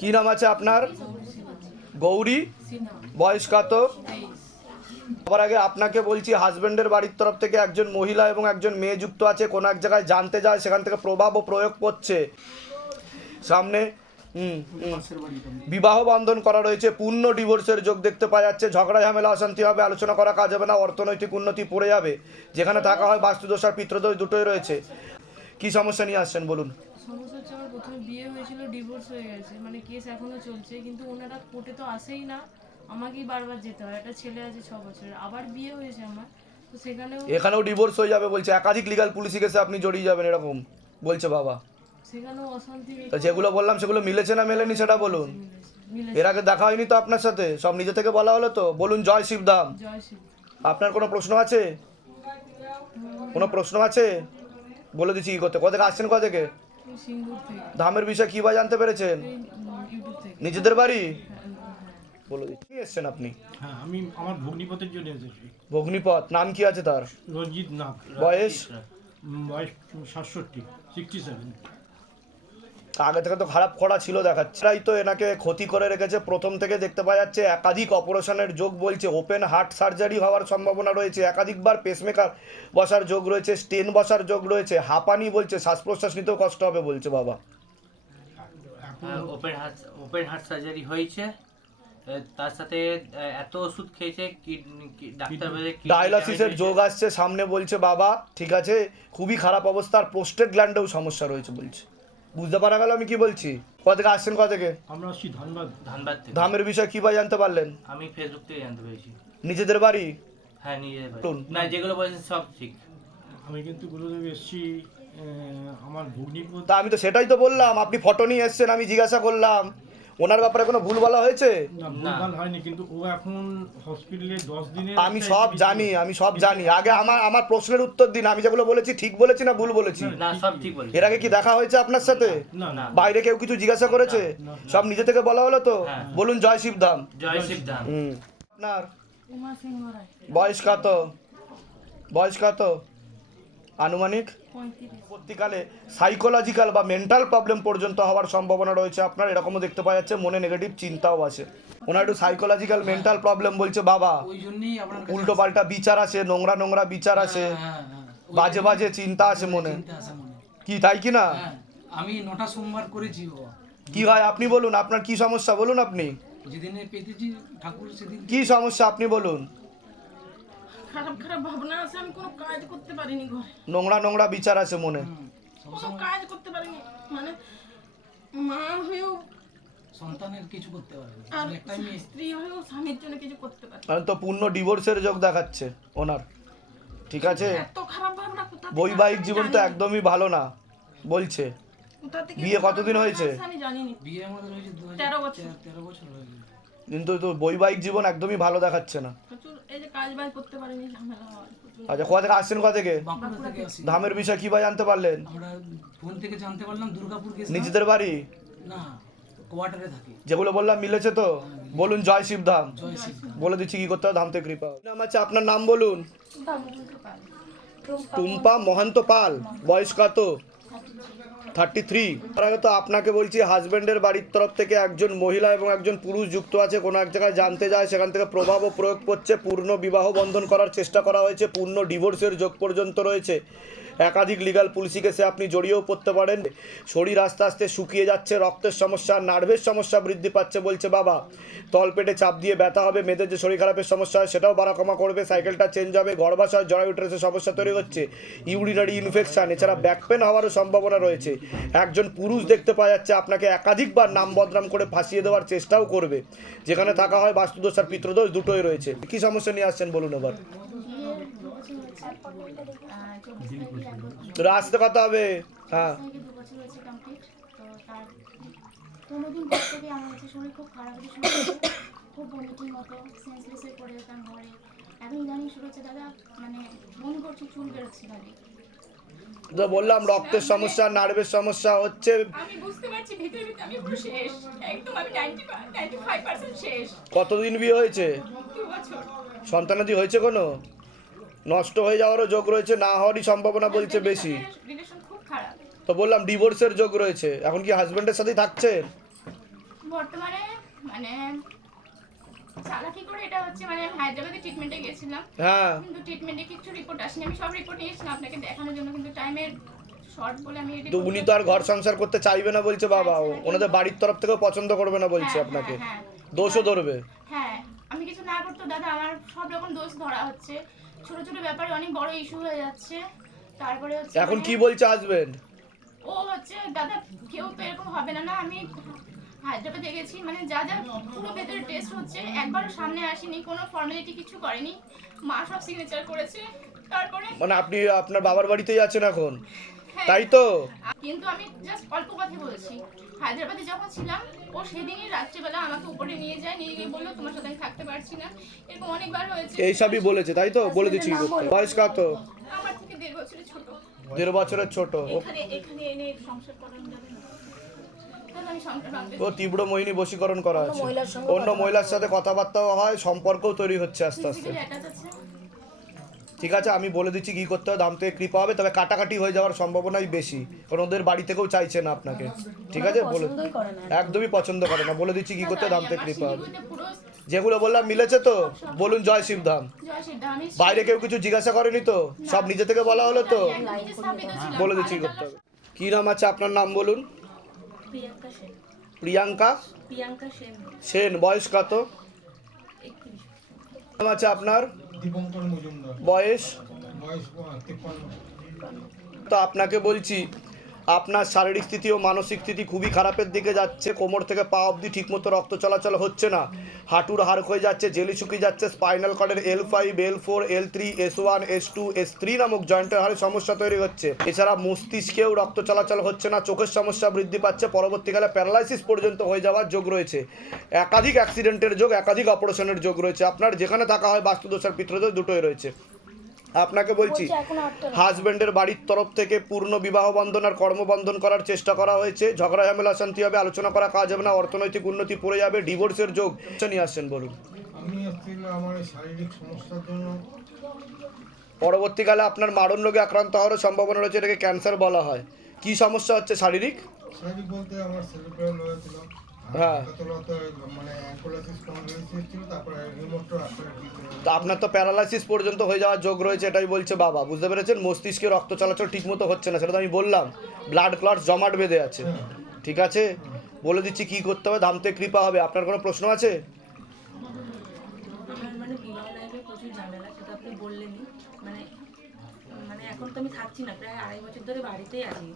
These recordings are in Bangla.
কি নাম আছে আপনার? গৌরী। বয়স কত? সবার আগে আপনাকে বলছি, হাজবেন্ডের বাড়ির তরফ থেকে একজন মহিলা এবং একজন মেয়ে যুক্ত আছে, কোনো এক জায়গায় জানতে যায়, সেখান থেকে প্রভাব ও প্রয়োগ করছে সামনে। বিবাহ বন্ধন করা রয়েছে, পূর্ণ ডিভোর্সের যোগ দেখতে পাওয়া যাচ্ছে, ঝগড়া, ঝামেলা, অশান্তি হবে, আলোচনা করা কাজ হবে না, অর্থনৈতিক উন্নতি পড়ে যাবে। যেখানে থাকা হয় বাস্তুদোষ আর পিত্রদোষ দুটোই রয়েছে। কি সমস্যা নিয়ে আসছেন, বলুন। সমস্যা হচ্ছে আমার প্রথমে বিয়ে হয়েছিল ডিভোর্স হয়ে গেছে। মানে কেস এখনও চলছে কিন্তু ওনারা কোর্টে তো আসেই না। আমাকেই বারবার যেতে হয়। একটা ছেলে আছে ছ বছরের আবার বিয়ে হয়েছে আমার। তো সেখানেও এখানেও ডিভোর্স হয়ে যাবে বলছে। একাধিক লিগাল পুলিশি কেসে আপনি জড়িয়ে যাবেন এরকম বলছে বাবা। সেখানেও অশান্তি তা যেগুলো বললাম সেগুলো মিলেছে না মেলেনি সেটা বলুন? এর আগে দেখা হয়নি তো আপনার সাথে? সব নিজে থেকে বলা হলো তো? বলুন জয় শিবধাম জয় আপনার কোনো প্রশ্ন আছে? কোনো প্রশ্ন আছে? বলে দিচ্ছি কি করতে? কোথা থেকে আসছেন কোথা থেকে? ধামের বিষয়ে কি বা জানতে পেরেছেন? নিজেদের বাড়ি? হ্যাঁ, হ্যাঁ। বলে দিচ্ছি কি এসছেন আপনি? হ্যাঁ আমি আমার ভগ্নিপথের জন্য এসেছি। ভগ্নিপথ নাম কি আছে তার? রঞ্জিত নাথ। বয়স? বয়স সাতষট্টি সিক্সটি সেভেন আগে থেকে তো খারাপ করা ছিল দেখাচ্ছে। তাই তো এনাকে ক্ষতি করে রেখেছে। প্রথম থেকে দেখতে পাওয়া যাচ্ছে একাধিক অপারেশনের যোগ বলছে। ওপেন হার্ট সার্জারি হওয়ার সম্ভাবনা রয়েছে। একাধিকবার পেসমেকার বসার যোগ রয়েছে স্টেন বসার যোগ রয়েছে। হাঁপানি বলছে শ্বাস প্রশ্বাস নিতেও কষ্ট হবে বলছে বাবা। Open heart open heart surgery হয়েছে। তার সাথে এত ওষুধ খেয়েছে ডাক্তার বলে ডায়ালাসিসের যোগ আসছে সামনে বলছে বাবা ঠিক আছে? খুবই খারাপ অবস্থা আর প্রোস্টেট গ্ল্যান্ডেও সমস্যা রয়েছে বলছে। বুঝতে পারা গেল আমি কি বলছি? কোথা থেকে আসছেন কোথা থেকে? আমরা আসছি ধানবাদ। ধানবাদ থেকে। ধামের বিষয়ে কি বা জানতে পারলেন? আমি ফেসবুক থেকে জানতে পেরেছি। নিজেদের বাড়ি? হ্যাঁ নিজেদের বাড়ি। না যেগুলো বলেছেন সব ঠিক। আমি কিন্তু গুরুদেব এসছি আমার ভগ্নিপথ তা আমি তো সেটাই তো বললাম আপনি ফটো নিয়ে এসছেন আমি জিজ্ঞাসা করলাম। ওনার ব্যাপারে কোনো ভুল বলা হয়েছে? হয়নি কিন্তু ও এখন হসপিটালে দশ দিনের আমি সব জানি আমি সব জানি। আগে আমার আমার প্রশ্নের উত্তর দিন। আমি যেগুলো বলেছি ঠিক বলেছি না ভুল বলেছি? না সব ঠিক বলেছেন এর আগে কি দেখা হয়েছে আপনার সাথে? না না না। বাইরে কেউ কিছু জিজ্ঞাসা করেছে? সব নিজে থেকে বলা হলো তো? হ্যাঁ। বলুন জয় শিবধাম। জয় শিব ধাম আপনার বয়স কত? বয়স কত? আনুমানিক? পরবর্তীকালে সাইকোলজিক্যাল বা মেন্টাল প্রবলেম পর্যন্ত হওয়ার সম্ভাবনা রয়েছে আপনার এরকমও দেখতে পাওয়া যাচ্ছে মনে নেগেটিভ চিন্তাও আছে। ওনার একটু সাইকোলজিক্যাল মেন্টাল প্রবলেম বলছে বাবা। উল্টো পাল্টা বিচার আছে নোংরা নোংরা বিচার আসে হ্যাঁ, হ্যাঁ, ওই বাজে বাজে চিন্তা আছে মনে। মনে। কি তাই কি না? হ্যাঁ, আমি নটা সোমবার করেছি কি হয় আপনি বলুন আপনার কি সমস্যা বলুন আপনি। যেদিনে পেতেছি ঠাকুর সেদিন কি সমস্যা আপনি বলুন। খারাপ খারাপ ভাবনা আছে আমি কোনো কাজ করতে পারিনি ঘরে। নোংরা নোংরা বিচার আছে মনে। কোনো কাজ করতে পারিনি মানে মা হয়েও সন্তানের কিছু করতে পারেনি আর একটা মেয়ে। স্ত্রী হয়েও স্বামীর জন্য কিছু করতে পারি কারণ তো পূর্ণ ডিভোর্সের যোগ দেখাচ্ছে ওনার। ঠিক আছে? এত খারাপ ভাবনা কোথা থেকে বৈবাহিক জীবন তো একদমই ভালো না বলছে। কোথা থেকে বিয়ে কতদিন হয়েছে? আমি জানিনি। বিয়ে আমাদের হয়েছে দু হাজার তেরো বছর। তেরো বছর হয়ে গেছে। কিন্তু তো বৈবাহিক জীবন একদমই ভালো দেখাচ্ছে না। প্রচুর এই যে কাজ বাজ করতে পারিনি ঝামেলা প্রচুর। আচ্ছা কোথা থেকে আসছেন কোথা থেকে? ধামের বিষয় কি বা জানতে পারলেন? ফোন থেকে জানতে পারলাম দুর্গাপুর নিজেদের বাড়ি? না কোয়ার্টারে থাকি। যেগুলো বললাম মিলেছে তো? বলুন জয় শিব বলে দিচ্ছি কি করতে হবে ধাম থেকে কৃপা নাম আছে আপনার নাম বলুন। টুম্পা মহান্ত পাল বয়স কত? থার্টি থ্রি তার আগে তো আপনাকে বলছি হাজব্যান্ডের বাড়ির তরফ থেকে একজন মহিলা এবং একজন পুরুষ যুক্ত আছে, কোনো এক জায়গায় জানতে যায়, সেখান থেকে প্রভাব ও প্রয়োগ করছে, পূর্ণ বিবাহ বন্ধন করার চেষ্টা করা হয়েছে, পূর্ণ ডিভোর্সের যোগ পর্যন্ত রয়েছে। একাধিক লিগাল পুলিশি কেসে আপনি জড়িয়েও পড়তে পারেন। শরীর আস্তে আস্তে শুকিয়ে যাচ্ছে, রক্তের সমস্যা নার্ভের সমস্যা বৃদ্ধি পাচ্ছে বলছে বাবা। তলপেটে চাপ দিয়ে ব্যথা হবে, মেয়েদের যে শরীর খারাপের সমস্যা হয় সেটাও বাড়া কমা করবে সাইকেলটা চেঞ্জ হবে গর্ভাশয় উঠেছে সমস্যা তৈরি হচ্ছে ইউরিনারি ইনফেকশন এছাড়া ব্যাক পেন হওয়ারও সম্ভাবনা রয়েছে। একজন পুরুষ দেখতে পাওয়া যাচ্ছে আপনাকে একাধিকবার নাম বদনাম করে ফাঁসিয়ে দেওয়ার চেষ্টাও করবে। যেখানে থাকা হয় বাস্তুদোষ আর পিতৃদোষ দুটোই রয়েছে। কি সমস্যা নিয়ে আসছেন বলুন এবার? তো আসতে কথা হবে? হ্যাঁ। থেকে দু বছর হয়েছে কমপ্লিট তো তার পনেরো থেকে আমার হচ্ছে শরীর খুব খারাপ খুব বমিটির মতো সেন্সলেস হয়ে পড়ে যেতাম ঘরে। এখন ইদানিং শুরু হচ্ছে দাদা মানে মন করছে চুল বেরোচ্ছে দাদি তো বললাম রক্তের সমস্যা নার্ভের সমস্যা হচ্ছে। আমি বুঝতে পারছি ভিতরে ভিতরে আমি পুরো শেষ। একদম আমি নাইনটি নাইনটি ফাইভ পার্সেন্ট শেষ। কতদিন বিয়ে হয়েছে? সন্তানাদি হয়েছে কোনো? নষ্ট হয়ে যাওয়ারও যোগ রয়েছে না হওয়ারই সম্ভাবনা বলছে বেশি। তো বললাম ডিভোর্সের যোগ রয়েছে এখন কি হাজবেন্ডের সাথেই থাকছে? বর্তমানে মানে চালাকি করে এটা হচ্ছে মানে হায়দ্রাবাদে ট্রিটমেন্টে গেছিলাম। হ্যাঁ। কিন্তু ট্রিটমেন্টে কিছু রিপোর্ট আসেনি। আমি সব রিপোর্ট নিয়ে আপনাকে দেখানোর জন্য কিন্তু টাইমের শর্ট বলে আমি তো উনি তো আর ঘর সংসার করতে চাইবে না বলছে বাবা। ওনাদের বাড়ির তরফ থেকেও পছন্দ করবে না বলছে হ্যাঁ, আপনাকে। হ্যাঁ, দোষও ধরবে। হ্যাঁ আমি কিছু না করতো দাদা আমার সব রকম দোষ ধরা হচ্ছে। ছোট ছোট ব্যাপারে অনেক বড় ইস্যু হয়ে যাচ্ছে। তারপরে হচ্ছে এখন কি বলছে হাজবেন্ড ও হচ্ছে দাদা কেউ তো এরকম হবে না না আমি হায়দ্রাবাদে গেছি। মানে যা যা পুরো ভেতরে টেস্ট হচ্ছে একবারও সামনে আসেনি কোনো ফর্মালিটি কিছু করেনি। মা সব সিগনেচার করেছে তারপরে মানে আপনি আপনার বাবার বাড়িতেই আছেন এখন? তাই তো? কিন্তু আমি জাস্ট অল্প কথা বলছি। হায়দ্রাবাদে যখন ছিলাম ও সেদিনই রাত্রিবেলা আমাকে উপরে নিয়ে যায় নিয়ে গিয়ে বলল তোমার সাথে আমি থাকতে পারছি না। এরকম অনেকবার হয়েছে। এইসবই বলেছে তাই তো? বলে দিচ্ছি কি করতে। বয়স কত আমার থেকে দেড় বছরের ছোট। দেড় বছরের ছোট। ও- এখানে এখানে এনে সংসার করানো যাবে না? ও তীব্র মোহিনী বশীকরণ করা আছে অন্য মহিলার সাথে কথাবার্তাও হয় সম্পর্কও তৈরি হচ্ছে আস্তে আস্তে। ঠিক আছে আমি বলে দিচ্ছি কি করতে হবে দাম থেকে কৃপা হবে তবে কাটাকাটি হয়ে যাওয়ার সম্ভাবনাই বেশি কারণ ওদের বাড়ি থেকেও চাইছে না আপনাকে। ঠিক আছে বলে একদমই পছন্দ করে না বলে দিচ্ছি কি করতে হবে, দাম থেকে কৃপা হবে। যেগুলো বললাম মিলেছে তো? বলুন জয় শিবধাম বাইরে কেউ কিছু জিজ্ঞাসা করেনি তো? সব নিজে থেকে বলা হলো তো। বলে দিচ্ছি কি করতে হবে। কি নাম আছে আপনার নাম বলুন? প্রিয়াঙ্কা সেন। বয়স কত? নাম আছে আপনার? দীপঙ্কর মজুমদার। বয়স? বয়স তিপ্পান্ন। তো আপনাকে বলছি আপনার শারীরিক স্থিতি ও মানসিক স্থিতি খুবই খারাপের দিকে যাচ্ছে। কোমর থেকে পা অবধি ঠিকমতো রক্ত চলাচল হচ্ছে না। হাঁটুর হাড় হয়ে যাচ্ছে, জেলি শুকিয়ে যাচ্ছে। Spinal কর্ডের L five L four L three S one S two S three নামক জয়েন্টের হাড়ে সমস্যা তৈরি হচ্ছে। এছাড়া মস্তিষ্কেও রক্ত চলাচল হচ্ছে না, চোখের সমস্যা বৃদ্ধি পাচ্ছে। পরবর্তীকালে প্যারালাইসিস পর্যন্ত হয়ে যাওয়ার যোগ রয়েছে। একাধিক অ্যাক্সিডেন্টের যোগ, একাধিক অপারেশনের যোগ রয়েছে। আপনার যেখানে থাকা হয় বাস্তুদোষার পিত্রদোষ দুটোই রয়েছে। আপনাকে বলছি হাজব্যান্ডের বাড়ির তরফ থেকে পূর্ণ বিবাহ বন্ধন আর কর্মবন্ধন করার চেষ্টা করা হয়েছে। ঝগড়া ঝামেলা শান্তি হবে আলোচনা করা কাজ হবে না অর্থনৈতিক উন্নতি পড়ে যাবে ডিভোর্সের যোগ নিয়ে আসছেন বলুন। আমি আমার শারীরিক সমস্যার জন্য পরবর্তীকালে আপনার মারণ রোগে আক্রান্ত হওয়ার সম্ভাবনা রয়েছে এটাকে ক্যান্সার বলা হয়। কি সমস্যা হচ্ছে শারীরিক? শারীরিক বলতে আমার হ্যাঁ। আপনার তা প্যারালাইসিস পর্যন্ত হয়ে যাওয়ার যোগ রয়েছে, এটাই বলছে বাবা। বুঝতে পেরেছেন? মস্তিষ্কে রক্ত চলাচল ঠিকমতো হচ্ছে না, সেটা তো আমি বললাম। ব্লাড ক্লট জমাট বেঁধে আছে। ঠিক আছে? বলে দিচ্ছি কি করতে হবে দামতে কৃপা হবে। আপনার কোনো প্রশ্ন আছে? মানে মানে মানে এখন তো আমি থাকছি না, প্রায় আড়াই বছর ধরে বাড়িতেই আছি।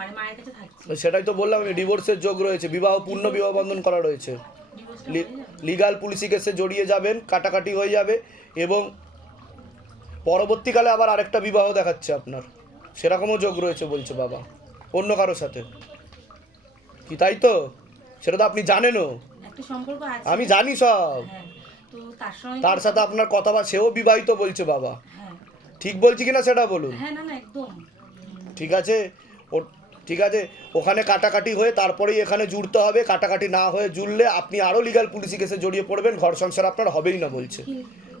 মানে মায়ের কাছে থাকছি। সেটাই তো বললাম আমি ডিভোর্সের যোগ রয়েছে বিবাহ পূর্ণ বিবাহ বন্ধন করা রয়েছে। লিগাল পুলিশি কেসে জড়িয়ে যাবেন কাটাকাটি হয়ে যাবে এবং পরবর্তীকালে আবার আরেকটা বিবাহ দেখাচ্ছে আপনার। সেরকমও যোগ রয়েছে বলছে বাবা অন্য কারোর সাথে। কি তাই তো? সেটা তো আপনি জানেনও। আমি জানি সব। হ্যাঁ তার সাথে আপনার কথা বা সেও বিবাহিত বলছে বাবা। হ্যাঁ। ঠিক বলছি কিনা সেটা বলুন? হ্যাঁ ঠিক আছে? ও ঠিক আছে? ওখানে কাটাকাটি হয়ে তারপরেই এখানে জুড়তে হবে। কাটাকাটি না হয়ে জুড়লে আপনি আরও লিগাল পুলিশি কেসে জড়িয়ে পড়বেন। ঘর সংসার আপনার হবেই না বলছে।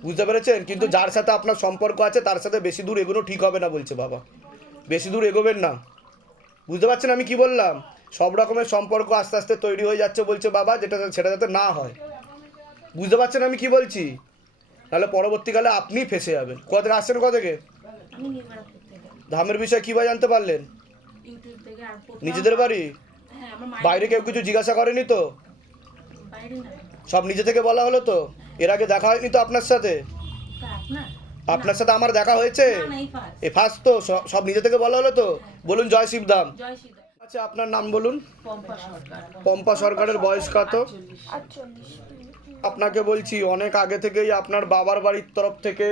বুঝতে পেরেছেন? কিন্তু যার সাথে আপনার সম্পর্ক আছে তার সাথে বেশি দূর এগোনো ঠিক হবে না বলছে বাবা। বেশি দূর এগোবেন না। বুঝতে পারছেন আমি কি বললাম? সব রকমের সম্পর্ক আস্তে আস্তে তৈরি হয়ে যাচ্ছে বলছে বাবা যেটা সেটা যাতে না হয়। বুঝতে পারছেন আমি কি বলছি? তাহলে পরবর্তীকালে আপনি ফেসে যাবেন। কোথা থেকে আসছেন কোথা থেকে ধামের বিষয়ে কীভাবে জানতে পারলেন? ইউটিউব থেকে আর নিজেদের বাড়ি? হ্যাঁ আমার মায়ের বাইরে কেউ কিছু জিজ্ঞাসা করেনি তো? বাইরে না। সব নিজে থেকে বলা হলো তো? এর আগে দেখা হয়নি তো আপনার সাথে? তা আপনার? আপনার সাথে আমার দেখা হয়েছে? না না এই ফার্স্ট এ ফার্স্ট তো স- সব নিজে থেকে বলা হলো তো? বলুন জয় শিবধাম জয় সীতা আচ্ছা আপনার নাম বলুন। পম্পা সরকার। পম্পা সরকারের বয়স কত? আপনাকে বলছি অনেক আগে থেকেই আপনার বাবার বাড়ির তরফ থেকে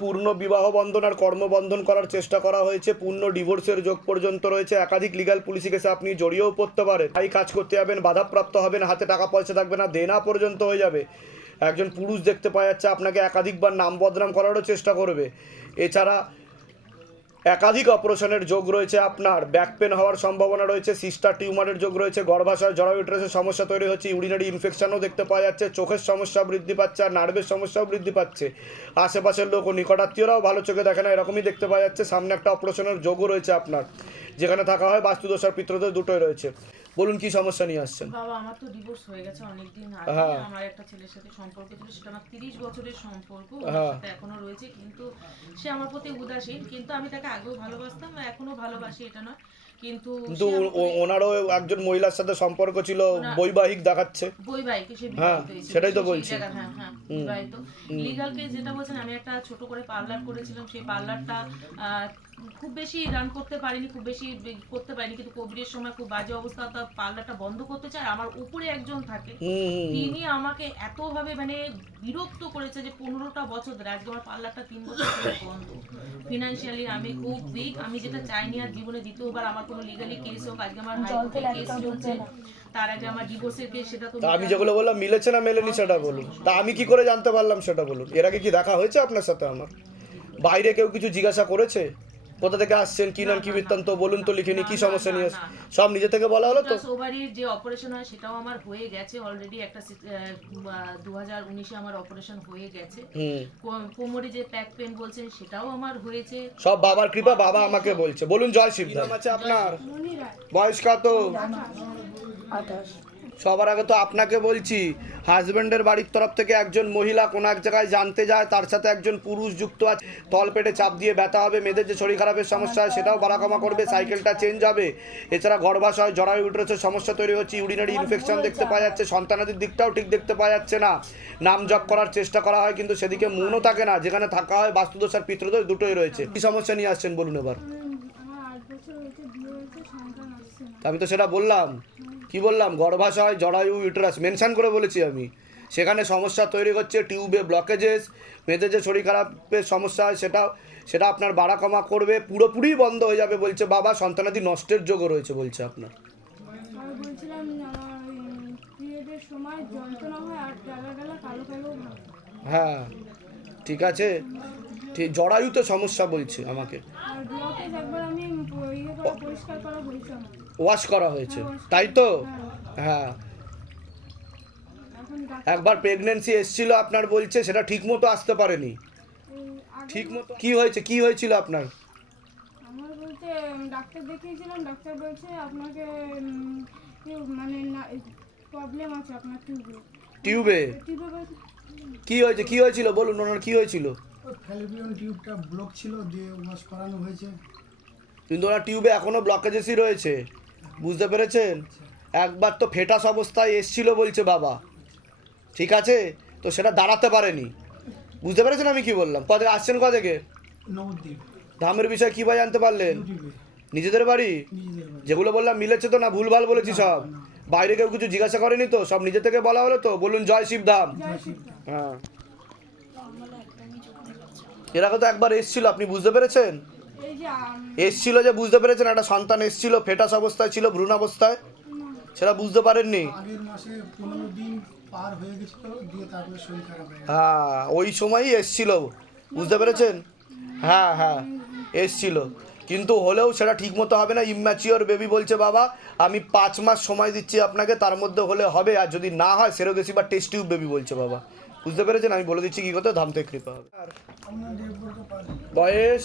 পূর্ণ বিবাহ বন্ধন আর কর্মবন্ধন করার চেষ্টা করা হয়েছে। পূর্ণ ডিভোর্সের যোগ পর্যন্ত রয়েছে। একাধিক লিগাল পুলিশি কেসে আপনি জড়িয়েও পড়তে পারেন। তাই কাজ করতে যাবেন, বাধাপ্রাপ্ত হবেন, হাতে টাকা পয়সা থাকবে না, দেনা পর্যন্ত হয়ে যাবে। একজন পুরুষ দেখতে পাওয়া যাচ্ছে, আপনাকে একাধিকবার নাম বদনাম করারও চেষ্টা করবে। এছাড়া একাধিক অপারেশনের যোগ রয়েছে আপনার। ব্যাক পেন হওয়ার সম্ভাবনা রয়েছে, সিস্টার টিউমারের যোগ রয়েছে, গর্ভাশয় জরায়ুট্রাসের সমস্যা তৈরি হচ্ছে, ইউরিনারি ইনফেকশনও দেখতে পাওয়া যাচ্ছে, চোখের সমস্যা বৃদ্ধি পাচ্ছে আর নার্ভের সমস্যাও বৃদ্ধি পাচ্ছে। আশেপাশের লোক ও নিকটাত্মীয়রাও ভালো চোখে দেখে না, এরকমই দেখতে পাওয়া যাচ্ছে। সামনে একটা অপারেশনের যোগও রয়েছে আপনার, যেখানে থাকা হয় বাস্তুদোষার পিত্রদের দুটোই রয়েছে। বলুন কি সমস্যা নিয়ে আসছেন? বাবা আমার তো ডিভোর্স হয়ে গেছে অনেক দিন আগে আমার একটা ছেলের সাথে সম্পর্ক ছিল সেটা আমার তিরিশ বছরের সম্পর্ক। ওর হ্যাঁ। সাথে এখনও রয়েছে কিন্তু সে আমার প্রতি উদাসীন। কিন্তু আমি তাকে আগেও ভালোবাসতাম এখনও ভালোবাসি এটা নয়। কিন্তু ওনারও একজন মহিলার সাথে সম্পর্ক ছিল বৈবাহিক দেখাচ্ছে। বৈবাহিক হ্যাঁ, সেটাই তো বলছি। হ্যাঁ হ্যাঁ যেটা বলছেন আমি একটা ছোট করে পার্লার করেছিলাম সেই পার্লারটা খুব বেশি রান করতে পারিনি খুব বেশি করতে পারিনি কিন্তু কোভিডের সময় খুব বাজে অবস্থা তা পার্লারটা বন্ধ করতে চায় আমার উপরে একজন থাকে। তিনি আমাকে এতভাবে মানে বিরক্ত করেছে যে পনেরোটা বছর ধরে আজকে আমার পার্লারটা তিন বছর বন্ধ। ফিনান্সিয়ালি আমি খুব উইক আমি যেটা চাইনি আর জীবনে দ্বিতীয়বার আমার কোনো লিগালি কেস হোক আজকে আমার হাইকোর্টে কেস চলছে তার আগে আমার ডিভোর্সের কেস সেটা তো তা আমি যেগুলো বললাম মিলেছে না মেলেনি সেটা বলুন। তা আমি কি করে জানতে পারলাম সেটা বলুন। এর আগে কি দেখা হয়েছে আপনার সাথে আমার? বাইরে কেউ কিছু জিজ্ঞাসা করেছে? কোথা থেকে আসছেন কি নাম কি বৃত্তান্ত বলুন তো লিখে নি কি সমস্যা নিয়ে। সব নিজে থেকে বলা হলো তো? Plus যে অপারেশন হয় সেটাও আমার হয়ে গেছে অলরেডি একটা দু হাজার উনিশে আমার অপারেশন হয়ে গেছে। কোমরে যে প্যাক পেন বলছেন সেটাও আমার হয়েছে। সব বাবার কৃপা বাবা আমাকে বলছে। বলুন জয় শিব নাম আছে আপনার? বয়স কত? সবার আগে তো আপনাকে বলছি হাজবেন্ডের বাড়ির তরফ থেকে একজন মহিলা কোনো এক জায়গায় জানতে যায় তার সাথে একজন পুরুষ যুক্ত আছে তল পেটে চাপ দিয়ে ব্যথা হবে মেয়েদের যে শরীর খারাপের সমস্যা হয় সেটাও বাড়াকামা করবে সাইকেলটা চেঞ্জ হবে। এছাড়া গর্ভাশয় জরায়ু উঠেছে সমস্যা তৈরি হচ্ছে ইউরিনারি ইনফেকশন দেখতে পাওয়া যাচ্ছে সন্তানাদির দিকটাও ঠিক দেখতে পাওয়া যাচ্ছে না। নাম জপ করার চেষ্টা করা হয় কিন্তু সেদিকে মনও থাকে না যেখানে থাকা হয় বাস্তুদোষ আর পিতৃদোষ দুটোই রয়েছে। কি সমস্যা নিয়ে আসছেন বলুন এবার? আমি তো সেটা বললাম। কি বললাম? গর্ভাশয় জরায়ু ইউটেরাস মেনশান করে বলেছি আমি। সেখানে সমস্যা তৈরি হচ্ছে টিউবে ব্লকেজেস মেয়েদের যে শরীর খারাপের সমস্যা হয় সেটা সেটা আপনার বাড়া কমা করবে পুরোপুরি বন্ধ হয়ে যাবে বলছে বাবা সন্তানাদি নষ্টের যোগও রয়েছে বলছে আপনার। হয় হ্যাঁ। ঠিক আছে। ঠিক জরায়ুতে সমস্যা বলছে আমাকে। ওয়াশ করা হয়েছে। তাই তো? হ্যাঁ। একবার প্রেগনেন্সি এসছিল আপনার বলছে সেটা ঠিক মতো আসতে পারেনি। ঠিক মতো কি হয়েছে? কি হয়েছিল আপনার? আমার বলতে ডাক্তার দেখিয়েছিলাম ডাক্তার বলছে আপনাকে মানে প্রবলেম আছে আপনার টিউবে টিউবে কি হয়েছে? কি হয়েছিল? বলুন ওনার কি হয়েছিল? ফ্যালিপিয়ন টিউবটা ব্লক ছিল দিয়ে ওয়াশ করানো হয়েছে। কিন্তু ওনার টিউবে এখনও ব্লকেজেসই রয়েছে। বুঝতে পেরেছেন? একবার তো ফেটাস অবস্থায় এসছিল বলছে বাবা। ঠিক আছে? তো সেটা দাঁড়াতে পারেনি। বুঝতে পেরেছেন আমি কি বললাম? কবে আসছেন কবে থেকে? ধামের বিষয়ে কী ভাই জানতে পারলেন? নিজেদের বাড়ি? যেগুলো বললাম মিলেছে তো না? ভুলভাল বলেছি সব। বাইরে কেউ কিছু জিজ্ঞাসা করেনি তো? সব নিজে থেকে বলা হলো তো? বলুন জয় শিবধাম হ্যাঁ। এর তো একবার এসছিল আপনি বুঝতে পেরেছেন? এসছিল যে বুঝতে পেরেছেন? একটা সন্তান এসছিল ফেটাস অবস্থায় ছিল ভ্রূণ অবস্থায়। সেটা বুঝতে পারেননি? আগের মাসে পনেরো দিন পার হয়ে ওই সময়ই এসছিল বুঝতে পেরেছেন? হ্যাঁ হ্যাঁ এসছিল। কিন্তু হলেও সেটা ঠিক মতো হবে না ইম্যাচিওর বেবি বলছে বাবা আমি পাঁচ মাস সময় দিচ্ছি আপনাকে তার মধ্যে হলে হবে আর যদি না হয় সেরোগেসি বা টেস্ট টিউব বেবি বলছে বাবা। বুঝতে পেরেছেন? আমি বলে দিচ্ছি কি করতে ধামতে কৃপা হবে। বয়স?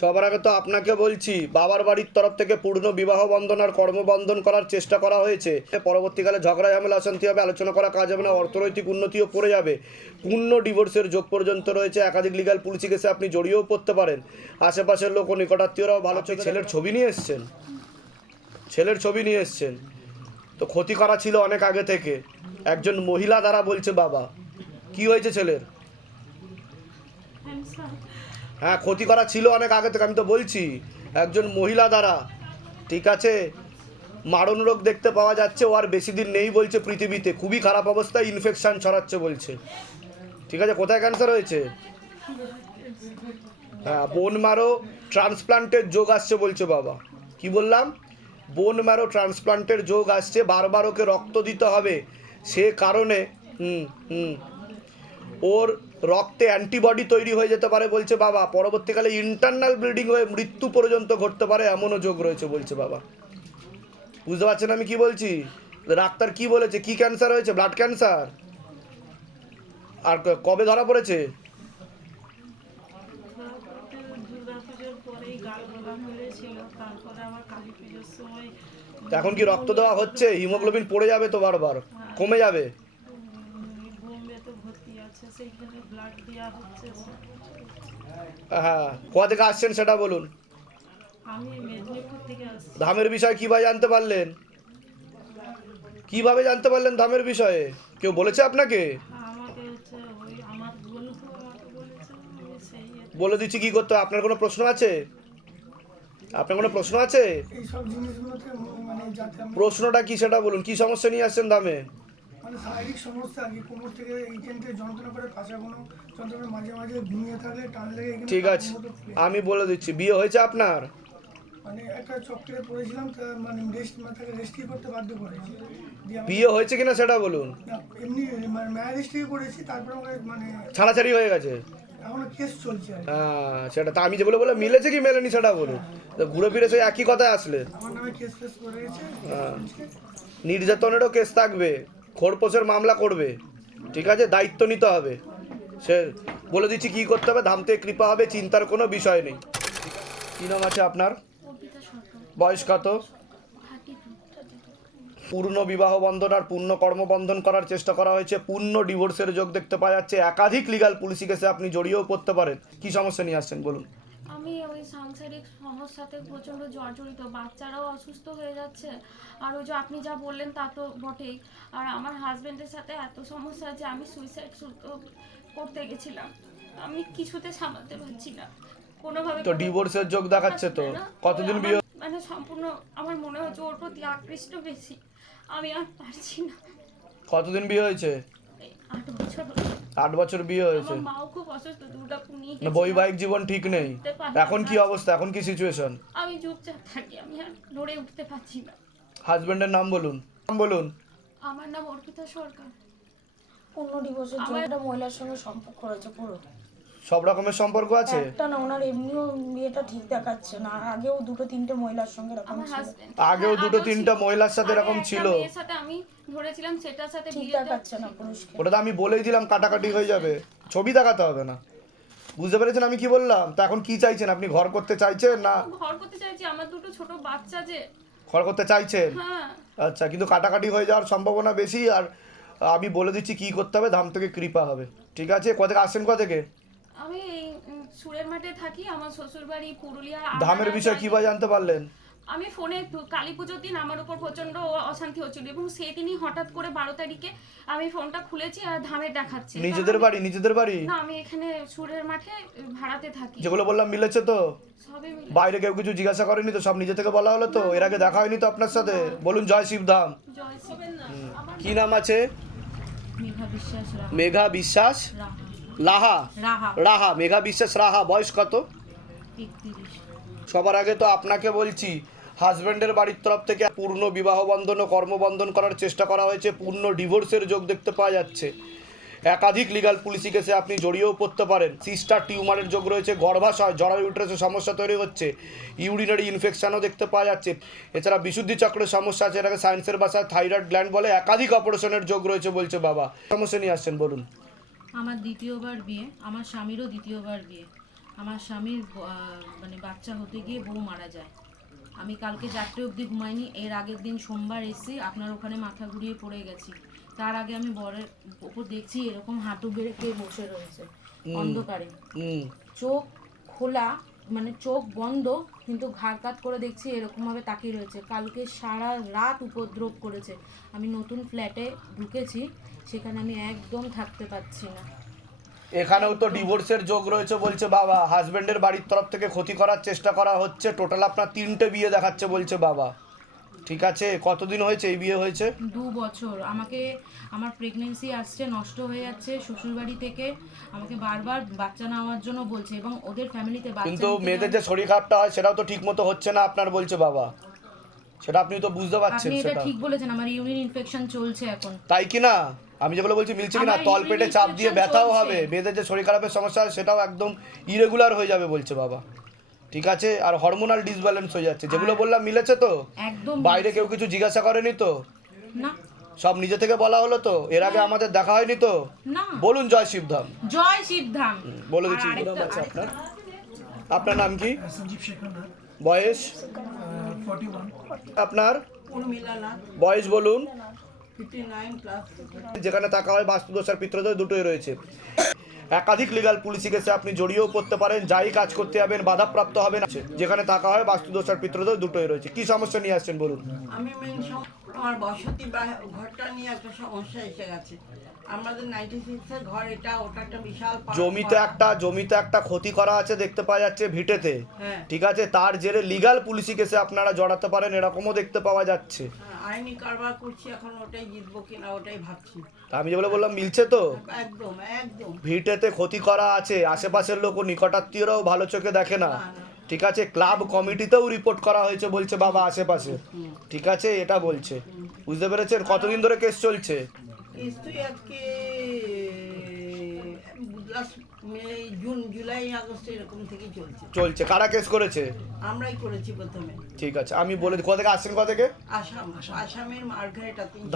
সবার আগে তো আপনাকে বলছি বাবার বাড়ির তরফ থেকে পূর্ণ বিবাহ বন্ধন আর কর্মবন্ধন করার চেষ্টা করা হয়েছে। পরবর্তীকালে ঝগড়া ঝামেলা অশান্তি হবে আলোচনা করা কাজ হবে না অর্থনৈতিক উন্নতিও পড়ে যাবে। পূর্ণ ডিভোর্সের যোগ পর্যন্ত রয়েছে একাধিক লিগাল পুলিশি কেসে আপনি জড়িয়েও পড়তে পারেন। আশেপাশের লোক ও নিকটাত্মীয়রাও ভালো চোখে ছেলের ছবি নিয়ে এসছেন। ছেলের ছবি নিয়ে এসছেন। তো ক্ষতি করা ছিল অনেক আগে থেকে। একজন মহিলা দ্বারা বলছে বাবা। কি হয়েছে ছেলের? হ্যাঁ ক্ষতি করা ছিল অনেক আগে থেকে, আমি তো বলছি। একজন মহিলা দ্বারা, ঠিক আছে? মারণ রোগ দেখতে পাওয়া যাচ্ছে, ও আর বেশি দিন নেই বলছে পৃথিবীতে। খুবই খারাপ অবস্থায় ইনফেকশান ছড়াচ্ছে বলছে। ঠিক আছে, কোথায় ক্যান্সার হয়েছে? হ্যাঁ বোন ম্যারো ট্রান্সপ্লান্টের যোগ আসছে বলছে বাবা। কি বললাম? বোন ম্যারো ট্রান্সপ্লান্টের যোগ আসছে, বারবার ওকে রক্ত দিতে হবে। সে কারণে, হুম হুম, ওর রক্তে অ্যান্টিবডি তৈরি হয়ে যেতে পারে বলছে বাবা। পরবর্তীকালে ইন্টারনাল ব্লিডিং হয়ে মৃত্যু পর্যন্ত ঘটতে পারে, এমনও যোগ রয়েছে বলছে বাবা। বুঝতে পারছেন আমি কি বলছি? ডাক্তার কি বলেছে? কি ক্যান্সার হয়েছে? ব্লাড ক্যান্সার আর কবে ধরা পড়েছে? এখন কি রক্ত দেওয়া হচ্ছে? হিমোগ্লোবিন পড়ে যাবে তো বারবার? কমে যাবে? সেইখানে ব্লাড দেওয়া হচ্ছে। হ্যাঁ কোথা থেকে আসছেন সেটা বলুন। আমি মেদিনীপুর থেকে আসছি। ধামের বিষয়ে কীভাবে জানতে পারলেন? কীভাবে জানতে পারলেন ধামের বিষয়ে? কেউ বলেছে আপনাকে? সেই ইয়ে- বলে দিচ্ছি কি করতে হবে। আপনার কোনো প্রশ্ন আছে? আপনার কোনো প্রশ্ন আছে? মানে প্রশ্নটা কি সেটা বলুন। কি সমস্যা নিয়ে আসছেন দামে মানে শারীরিক সমস্যা আর কি কোমর থেকে এইখান থেকে যন্ত্রণা করে পাশা কোনো যন্ত্রণা মাঝে মাঝে ঘুমিয়ে থাকলে টান লেগে ঠিক আছে আমি বলে দিচ্ছি বিয়ে হয়েছে আপনার? মানে একটা চক্করে পড়েছিলাম তা মানে রেস্ট মাথাকে রেস্টই করতে বাধ্য করেছি? বিয়ে হয়েছে কিনা সেটা বলুন। এমনি মানে ম্যারেজটি করেছি তারপরে মানে ছাড়াছাড়ি হয়ে গেছে? এখনও কেস চলছে হ্যাঁ সেটা তা আমি যে বলে বলে মিলেছে কি মেলেনি সেটা বলুন। তো ঘুরে ফিরে সেই একই কথায় আসলে। আমার নামে কেস ফেস করে গেছে হ্যাঁ। নির্যাতনেরও কেস থাকবে। খোরপোশের মামলা করবে। ঠিক আছে? দায়িত্ব নিতে হবে। সে বলে দিচ্ছি কি করতে হবে? ধাম থেকে কৃপা হবে চিন্তার কোনো বিষয় নেই। কি নাম আছে আপনার? বয়স কত? পূর্ণ বিবাহ বন্ধন আর পূর্ণ কর্মবন্ধন করার চেষ্টা করা হয়েছে। পূর্ণ ডিভোর্সের যোগ দেখতে পাওয়া যাচ্ছে। একাধিক লিগাল পুলিশি কেসে আপনি জড়িয়েও পড়তে পারেন। কি সমস্যা নিয়ে আসছেন বলুন। আমি ওই সাংসারিক সমস্যাতে প্রচণ্ড জর্জরিত। বাচ্চারাও অসুস্থ হয়ে যাচ্ছে। আর ওই যে আপনি যা বললেন তা তো বটেই। আর আমার হাজবেন্ডের সাথে এত সমস্যা যে আমি সুইসাইড করতে গেছিলাম। আমি কিছুতে সামলাতে পারছি না। কোনোভাবে তো ডিভোর্সের যোগ দেখাচ্ছে তো? কতদিন বিয়ে মানে সম্পূর্ণ আমার মনে হচ্ছে ওর প্রতি আকৃষ্ট বেশি। আমি আর পারছি না। কতদিন বিয়ে হয়েছে? আট বছর বিয়ে হয়েছে। না, বৈবাহিক জীবন ঠিক নেই। এখন কি অবস্থা? এখন কি সিচুয়েশন আমি চুপচাপ থাকি আমি আর নড়ে উঠতে পারছি না। হাজবেন্ডের নাম বলুন। নাম বলুন। আমার নাম অর্পিতা সরকার। পূর্ণ ডিভোর্সের জন্য একটা মহিলার সঙ্গে সম্পর্ক রয়েছে পুরো। সব রকমের সম্পর্ক আছে? একটা না ওনার এমনিও বিয়েটা ঠিক দেখাচ্ছে না। আগেও দুটো তিনটে মহিলার সঙ্গে এরকম আমার ছিল। আগেও দুটো তিনটা মহিলার সাথে এরকম ছিল। মেয়ের সাথে আমি ধরেছিলাম সেটার সাথে ঠিক বিয়েটা দেখাচ্ছে না পুরুষকে। ওটা তো আমি বলেই দিলাম কাটাকাটি হয়ে যাবে। ছবি দেখাতে হবে না। বুঝতে পেরেছেন আমি কি বললাম? তা এখন কি চাইছেন? আপনি ঘর করতে চাইছেন না? ঘর করতে চাইছি আমার দুটো ছোট বাচ্চা যে। ঘর করতে চাইছেন? হ্যাঁ। আচ্ছা কিন্তু কাটাকাটি হয়ে যাওয়ার সম্ভাবনা বেশি আর আমি বলে দিচ্ছি কি করতে হবে ধাম থেকে কৃপা হবে। ঠিক আছে? কোথা থেকে আসছেন কোথা থেকে আমি এই সুরের মাঠে থাকি আমার শ্বশুর বাড়ি পুরুলিয়া ধামের বিষয়ে কীভাবে জানতে পারলেন? আমি ফোনে কালী পুজোর দিন আমার উপর প্রচণ্ড অশান্তি হচ্ছিল এবং সেই দিনই হঠাৎ করে বারো তারিখে আমি ফোনটা খুলেছি আর ধামের দেখাচ্ছি। নিজেদের বাড়ি নিজেদের বাড়ি? না আমি এখানে সুরের মাঠে ভাড়াতে থাকি। যেগুলো বললাম মিলেছে তো? বাইরে কেউ কিছু জিজ্ঞাসা করেনি তো? সব নিজে থেকে বলা হলো তো? এর আগে দেখা হয়নি তো আপনার সাথে? বলুন জয় শিবধাম জয় কি নাম আছে? মেঘা বিশ্বাস মেঘা বিশ্বাস? লাহা। রাহা। মেঘা বিশ্বাস রাহা বয়স কত? সবার আগে তো আপনাকে বলছি হাজব্যান্ডের বাড়ির তরফ থেকে পূর্ণ বিবাহ বন্ধন ও কর্মবন্ধন করার চেষ্টা করা হয়েছে পূর্ণ ডিভোর্সের যোগ দেখতে পাওয়া যাচ্ছে। একাধিক লিগাল পুলিশি কেসে আপনি জড়িয়েও পড়তে পারেন। সিস্টার টিউমারের যোগ রয়েছে গর্ভাশয় জরায়ু ইউটারাসের সমস্যা তৈরি হচ্ছে ইউরিনারি ইনফেকশনও দেখতে পাওয়া যাচ্ছে। এছাড়া বিশুদ্ধি চক্রের সমস্যা আছে এটাকে সায়েন্সের ভাষায় থাইরয়েড গ্ল্যান্ড বলে একাধিক অপারেশনের যোগ রয়েছে বলছে বাবা। সমস্যা নিয়ে আসছেন বলুন। আমার দ্বিতীয়বার বিয়ে আমার স্বামীরও দ্বিতীয়বার বিয়ে। আমার স্বামীর মানে বাচ্চা হতে গিয়ে বউ মারা যায়। আমি কালকে চারটে অবধি ঘুমাইনি এর আগের দিন সোমবার এসে আপনার ওখানে মাথা ঘুরিয়ে পড়ে গেছি। তার আগে আমি বরের ওপর দেখছি এরকম হাঁটু বেড়ে কে বসে রয়েছে অন্ধকারে। চোখ খোলা মানে চোখ বন্ধ কিন্তু ঘাড় কাত করে দেখছি এরকমভাবে তাকিয়ে রয়েছে। কালকে সারা রাত উপদ্রব করেছে। আমি নতুন ফ্ল্যাটে ঢুকেছি সেখানে আমি একদম থাকতে পারছি না। এখানেও তো ডিভোর্সের যোগ রয়েছে বলছে বাবা। হাজবেন্ডের বাড়ির তরফ থেকে ক্ষতি করার চেষ্টা করা হচ্ছে। টোটাল আপনার তিনটে বিয়ে দেখাচ্ছে বলছে বাবা। ঠিক আছে? কতদিন হয়েছে এই বিয়ে হয়েছে? দু বছর। আমাকে আমার প্রেগনেন্সি আসছে নষ্ট হয়ে যাচ্ছে শ্বশুরবাড়ি থেকে। আমাকে বারবার বাচ্চা নেওয়ার জন্য বলছে এবং ওদের ফ্যামিলিতে বাচ্চা কিন্তু মেয়েদের যে শরীর খারাপটা হয় সেটাও তো ঠিক মতো হচ্ছে না আপনার বলছে বাবা। সেটা আপনি তো বুঝতে পারছেন সেটা। ঠিক বলেছেন আমার ইউরিন ইনফেকশন চলছে এখন। তাই কি না? আমি যেগুলো বলছি মিলছে কি না আমার তল পেটে চাপ দিয়ে ব্যথাও হবে মেয়েদের যে শরীর খারাপের সমস্যা হয় সেটাও একদম ইরেগুলার হয়ে যাবে বলছে বাবা। ঠিক আছে? আর হরমোনাল ডিসব্যালেন্স হয়ে যাচ্ছে। যেগুলো বললাম মিলেছে তো? বাইরে কেউ কিছু জিজ্ঞাসা করেনি তো? সব নিজে থেকে বলা হলো তো? এর আগে আমাদের দেখা হয়নি তো? বলুন জয় শিবধাম। জয় শিবধাম। বলে দিচ্ছি নাম আছে আপনার। আপনার নাম কি? সঞ্জীব বয়স? আপনার? বয়স বলুন। যেখানে থাকা হয় বাস্তুদোষ আর পিত্রদোষ দুটোই রয়েছে। একাধিক লিগাল পুলিশি কেসে আপনি জড়িয়েও পড়তে পারেন যাই কাজ করতে যাবেন বাধাপ্রাপ্ত হবেন। যেখানে তাকা হয় বাস্তুদোষ আর পিত্রদোষ দুটোই রয়েছে। কি সমস্যা নিয়ে আসছেন বলুন? আমি আমার বসতি বা ঘরটা নিয়ে একটা সমস্যা এসে গেছে। আমাদের নাইনটি সিক্সের ঘর এটা ওটা একটা বিশাল জমিতে একটা জমিতে একটা ক্ষতি করা আছে দেখতে পাওয়া যাচ্ছে ভিটেতে। হ্যাঁ। ঠিক আছে? তার জেরে লিগাল পুলিশি কেসে আপনারা জড়াতে পারেন এরকমও দেখতে পাওয়া যাচ্ছে। হ্যাঁ, আইনি কারবার করছি এখন ওটাই জিতবো কিনা ওটাই ভাবছি। আমি যেগুলো বললাম মিলছে তো? একদম একদম। ভিটেতে ক্ষতি করা আছে আশেপাশের লোক নিকটাত্মীয়রাও ভালো চোখে দেখে না। ঠিক আছে ক্লাব কমিটিতেও রিপোর্ট করা হয়েছে বলছে বাবা আশেপাশে। ঠিক আছে এটা বলছে। বুঝতে পেরেছেন? কতদিন ধরে কেস চলছে? জুন জুলাই আগস্ট এরকম চলছে। চলছে। কারা কেস করেছে? আমরাই করেছি প্রথমে। ঠিক আছে। আমি বলে দিই কোথা থেকে আসছেন কোথা থেকে? আসাম আসামের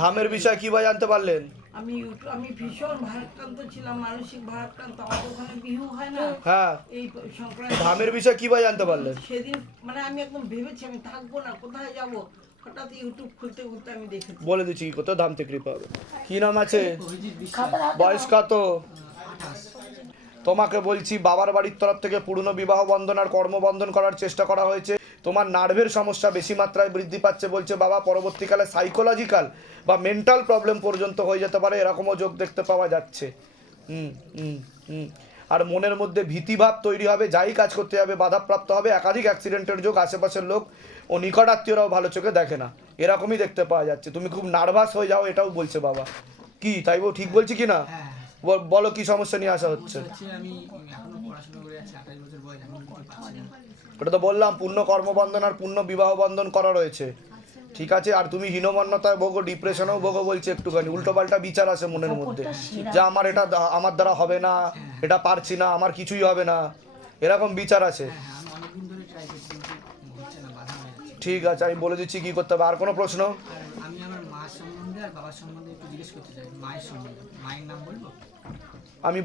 ধামের বিষয়ে কি বা জানতে পারলেন? আমি আমি ভীষণ ভারাক্রান্ত ছিলাম মানসিক ভারাক্রান্ত। আমাদের ওখানে বিহু হয় না? হ্যাঁ। এই সংক্রান্তি ধামের বিষয়ে কি বা জানতে পারলেন? সেদিন মানে আমি একদম ভেবেছি আমি থাকব না কোথায় যাব? হঠাৎ ইউটিউব খুলতে খুলতে আমি দেখেছি। বলে দিচ্ছি কি কোথাও ধাম থেকে কৃপা? হবে কি নাম আছে? বয়স কত? তোমাকে বলছি, বাবার বাড়ির তরফ থেকে পুরনো বিবাহ বন্ধন আর কর্মবন্ধন করার চেষ্টা করা হয়েছে। তোমার নার্ভের সমস্যা বেশি মাত্রায় বৃদ্ধি পাচ্ছে বলছে বাবা। পরবর্তীকালে সাইকোলজিক্যাল বা মেন্টাল প্রবলেম পর্যন্ত হয়ে যেতে পারে। এরকমও যোগ দেখতে পাওয়া যাচ্ছে। হুম হুম হুম। আর মনের মধ্যে ভীতিভাব তৈরি হবে। যাই কাজ করতে যাবে, বাধাপ্রাপ্ত হবে। একাধিক অ্যাক্সিডেন্টের যোগ আশেপাশের লোক ও নিকট আত্মীয়রাও ভালো চোখে দেখে না। এরকমই দেখতে পাওয়া যাচ্ছে। তুমি খুব নার্ভাস হয়ে যাও, এটাও বলছে বাবা। কি তাই বউ ঠিক বলছি কি না? বল- বলো কি সমস্যা নিয়ে আসা হচ্ছে? ওটা তো বললাম পূর্ণ কর্মবন্ধন আর পূর্ণ বিবাহ বন্ধন করা রয়েছে। ঠিক আছে আর তুমি হীনমন্যতায় ভোগো ডিপ্রেশনেও ভোগো বলছে একটুখানি। উল্টোপাল্টা বিচার আছে মনের মধ্যে। যে আমার এটা আমার দ্বারা হবে না এটা পারছি না আমার কিছুই হবে না। এরকম বিচার আছে। হ্যাঁ হয়ে ঠিক আছে আমি বলে দিচ্ছি কি করতে হবে। আর কোনো প্রশ্ন? আমি আমার মা সম্বন্ধে আর বাবার সম্বন্ধে একটু জিজ্ঞেস করতে চাই মায়ের সম্বন্ধে। মায়ের নাম বলব?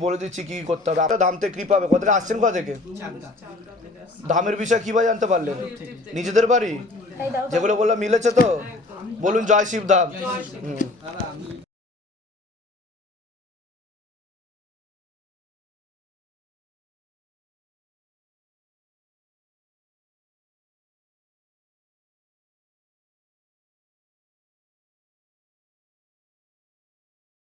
বলে দিচ্ছি কি করতে হবে। আপনার ধামতে কৃপা হবে। কোথা থেকে আসছেন কোথা থেকে? ধামের বিষয়ে কি ভাই জানতে পারলেন নিজেদের বাড়ি? যেগুলো বললাম মিলেছে তো? বলুন জয় শিব ধাম আমি